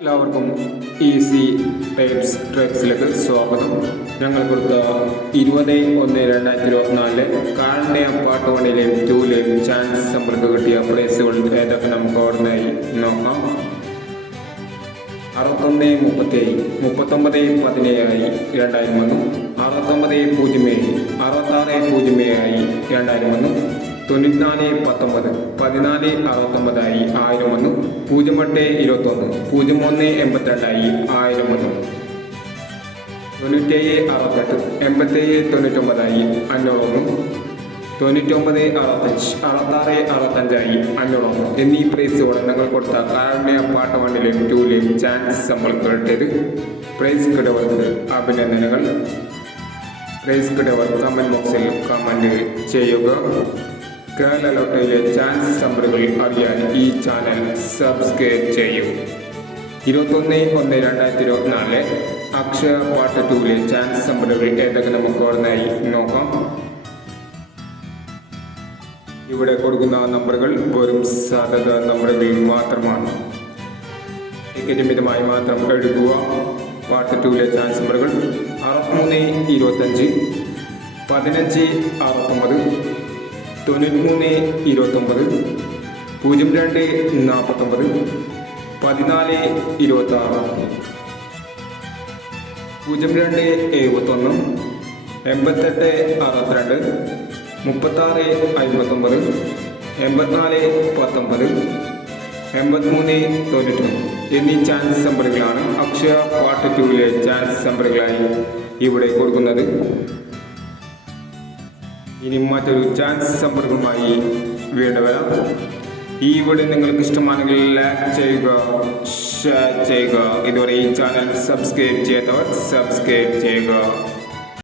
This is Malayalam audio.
എല്ലാവർക്കും ഈസി ടൈപ്സ് ട്രിക്സിലേക്ക് സ്വാഗതം. ഞങ്ങൾ കൊടുത്ത 20/1/2024 കാളിൻ്റെയും പാർട്ട് 1ലെയും 2ലെയും ചാൻസ് നമ്മൾക്ക് കിട്ടിയ പ്രൈസുകൾ ഏതൊക്കെ നമുക്ക് ഓർമ്മയായി നോക്കാം. 61-37, 39-17 2000 വന്നു. 69-07, 66-07 2000 വന്നു. 94-19, 14-69 1000 വന്നു. 08-21, 01-82 1000 വന്നു. 97-68, 87-99 500 വന്നു. 99-65, 66-65 500 വന്നു. എന്നീ പ്രൈസുകൾ നിങ്ങൾ കൊടുത്ത കാരുണ്യ പാർട്ട് 1ലെയും 2ലെയും ചാൻസ് നമ്മൾക്ക് കിട്ടിയത്. പ്രൈസ് കിട്ടിയവർക്ക് അഭിനന്ദനങ്ങൾ. പ്രൈസ് കിട്ടിയവർ കമൻറ്റ് ബോക്സിൽ കമൻറ്റ് ചെയ്യുക. കേരള ലോട്ടറിയിലെ ചാൻസ് നമ്പറുകൾ അറിയാൻ ഈ ചാനൽ സബ്സ്ക്രൈബ് ചെയ്യൂ. 21/1/2024 അക്ഷയ പാർട്ട് 2ലെ ചാൻസ് നമ്പറുകൾ ഏതൊക്കെ നമുക്ക് ഓർമ്മയായി നോക്കാം. ഇവിടെ കൊടുക്കുന്ന നമ്പറുകൾ വെറും സാധ്യത നമ്പറുകൾ മാത്രമാണ്. ടിക്കറ്റ് മിതമായി മാത്രം എടുക്കുക. പാർട്ട് 2ലെ ചാൻസ് നമ്പറുകൾ 63-25, 15-69, 93-29, 02-49, 14-26, 02-71, 88-62, 36-59, 84-19, 83-91 എന്നീ ചാൻസ് നമ്പറുകളാണ് അക്ഷയ പാർട്ട് 2ലെ ചാൻസ് നമ്പറുകളായി ഇവിടെ കൊടുക്കുന്നത്. ഇനി മറ്റൊരു ചാൻസ് നമ്പറുകളുമായി വീണ്ടും വരാം. ഈ വീഡിയോ നിങ്ങൾക്ക് ഇഷ്ടമാണെങ്കിൽ ലൈക്ക് ചെയ്യുക, ഷെയർ ചെയ്യുക. ഇതുവരെ ഈ ചാനൽ സബ്സ്ക്രൈബ് ചെയ്യാത്തവർ സബ്സ്ക്രൈബ് ചെയ്യുക.